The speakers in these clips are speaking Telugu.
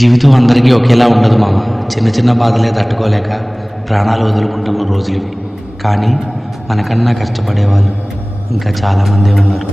జీవితం అందరికీ ఒకేలా ఉండదు మామ. చిన్న చిన్న బాధలే తట్టుకోలేక ప్రాణాలు వదులుకుంటున్న రోజులు ఇవి. కానీ మనకన్నా కష్టపడేవాళ్ళు ఇంకా చాలామందే ఉన్నారు.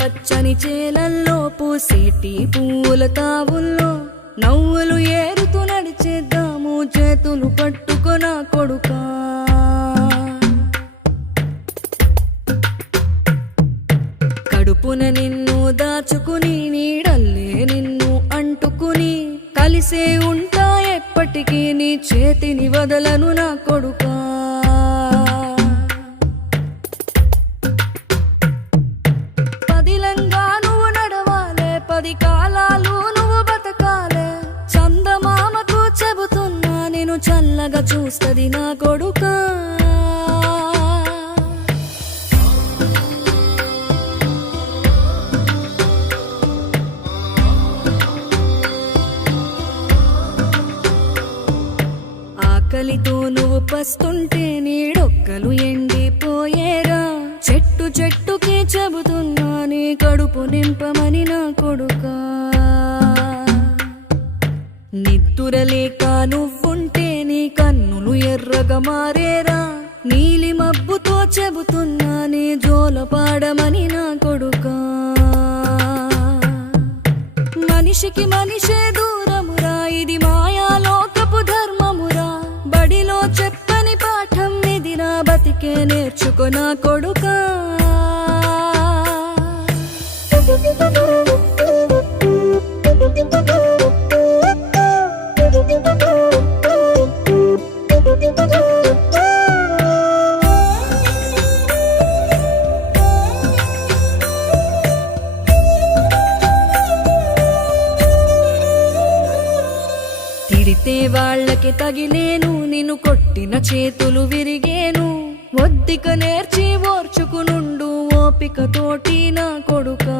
పచ్చని చేలల్లో పూసేటి పూల తావుల్లో నవ్వులు ఏరుతూ నడిచేద్దాము చేతులు పట్టుకొన కొడుకా. కడుపున నిన్ను దాచుకుని నీడల్లే నిన్ను అంటుకుని కలిసే ఉంటా ఎప్పటికీ నీ చేతిని వదలను నా కొడుకా. పది కాలాలు నువ్వు బతకాలే చందమామకు చెబుతున్నా నేను చల్లగా చూస్తది నా కొడుకా. ఆకలితో నువ్వు పస్తుంటే నీడొక్కలు ఎండిపోయేరా. చెట్టుకి చెబుతున్నా నీ కడుపు నింపమని నా కొడుకా. నిద్దురలేక నువ్వుంటే నీ కన్నులు ఎర్రగా మారేరా. నీలి మబ్బుతో చెబుతున్నా నీ జోల పాడమని నా కొడుకా. మనిషికి మనిషే దూరమురా, ఇది మాయాలోకపు ధర్మమురా. బడిలో చెప్పని పాఠం ఇదిరా, బతికే నేర్చుకో నా కొడుకా. తిడితే వాళ్ళకి తగిలేను, నిన్ను కొట్టిన చేతులు విరిగేను. ఒద్దిక నేర్చి ఓర్చుకునుండు ఓపిక తోటి నా కొడుకా.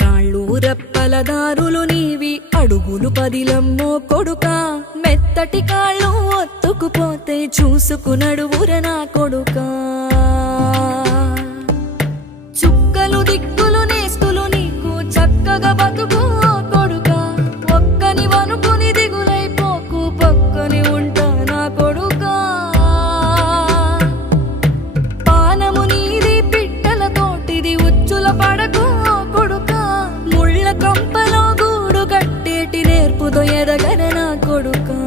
రాళ్ళు రప్పల దారులు నీవి, అడుగులు పదిలమ్మో కొడుకా. మెత్తటి కాళ్ళు ఒత్తుకుపోతే చూసుకునడువుర నా కొడుకా. చుక్కలు దిక్కులు నేస్తులు నీకు చక్కగా బతుకు కొడుకా. ఒక్కని వనుకుని దిగులైపోకు, పక్కని ఉంటా నా కొడుకా. పానము నీది పిట్టల తోటిది, ఉచ్చుల పడకు కొడుకా. ముళ్ళ కంపలో గూడు కట్టేటి నేర్పుతో ఎదగన నా కొడుకా.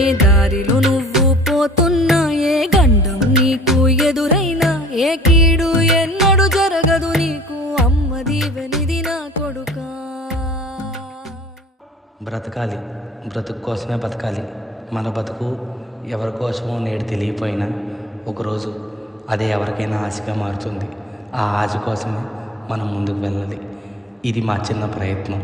ఏ దారిలో నువ్వు పోతున్నా, ఏ గండం నీకు ఎదురైనా, ఏ కీడు ఎన్నడు జరగదు నీకు, అమ్మ దీవెనిది నా కొడుకా. బ్రతకాలి, బ్రతుకు కోసమే బతకాలి. మన బతుకు ఎవరి కోసమో నేడు తెలియపోయినా ఒకరోజు అదే ఎవరికైనా ఆశగా మారుతుంది. ఆ ఆశ కోసమే మనం ముందుకు వెళ్ళాలి. ఇది మా చిన్న ప్రయత్నం.